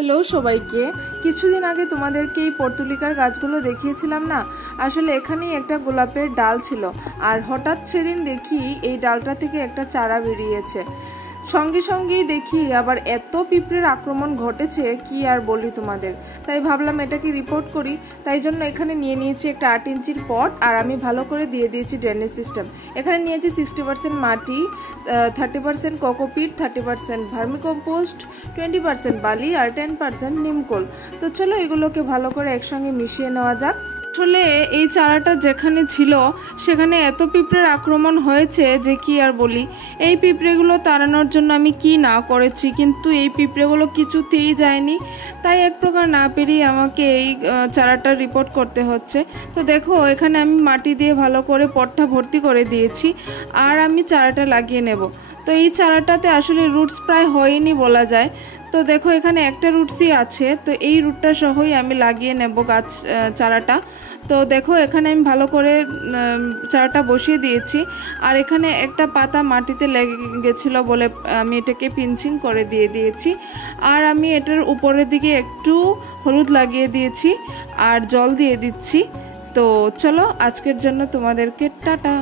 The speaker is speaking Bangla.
হ্যালো সবাইকে। কিছুদিন আগে তোমাদেরকে এই পর্তুলিকার গাছগুলো দেখিয়েছিলাম না, আসলে এখানেই একটা গোলাপের ডাল ছিল, আর হঠাৎ সেদিন দেখি এই ডালটা থেকে একটা চারা বেরিয়েছে। সঙ্গে সঙ্গেই দেখি আবার এত পিঁপড়ের আক্রমণ ঘটেছে, কি আর বলি তোমাদের। তাই ভাবলাম এটাকে রিপোর্ট করি, তাই জন্য এখানে নিয়ে নিয়েছি একটা 8 ইঞ্চির পট, আর আমি ভালো করে দিয়ে দিয়েছি ড্রেনেজ সিস্টেম। এখানে নিয়েছি 60% মাটি, 30% কোকোপিট, 30% ভার্মিকম্পোস্ট, 20% বালি আর 10% নিমকোল। তো চলো এগুলোকে ভালো করে একসঙ্গে মিশিয়ে নেওয়া যাক। আসলে এই চারাটা যেখানে ছিল সেখানে এত পিঁপড়ের আক্রমণ হয়েছে যে কি আর বলি। এই পিঁপড়েগুলো তাড়ানোর জন্য আমি কি না করেছি, কিন্তু এই পিঁপড়েগুলো কিছুতেই যায়নি। তাই এক প্রকার না পেরিয়ে আমাকে এই চারাটা রিপোর্ট করতে হচ্ছে। তো দেখো এখানে আমি মাটি দিয়ে ভালো করে পটটা ভর্তি করে দিয়েছি, আর আমি চারাটা লাগিয়ে নেব। তো এই চারাটাতে আসলে রুটস প্রায় হয়নি বলা যায়। তো দেখো এখানে একটা রুটসই আছে, তো এই রুটটা সহই আমি লাগিয়ে নেব গাছ চারাটা। তো দেখো এখানে আমি ভালো করে চারাটা বসিয়ে দিয়েছি, আর এখানে একটা পাতা মাটিতে লেগে গেছিলো বলে আমি এটাকে পিঞ্চিং করে দিয়ে দিয়েছি। আর আমি এটার উপরের দিকে একটু হলুদ লাগিয়ে দিয়েছি আর জল দিয়ে দিচ্ছি। তো চলো আজকের জন্য তোমাদেরকে টাটা।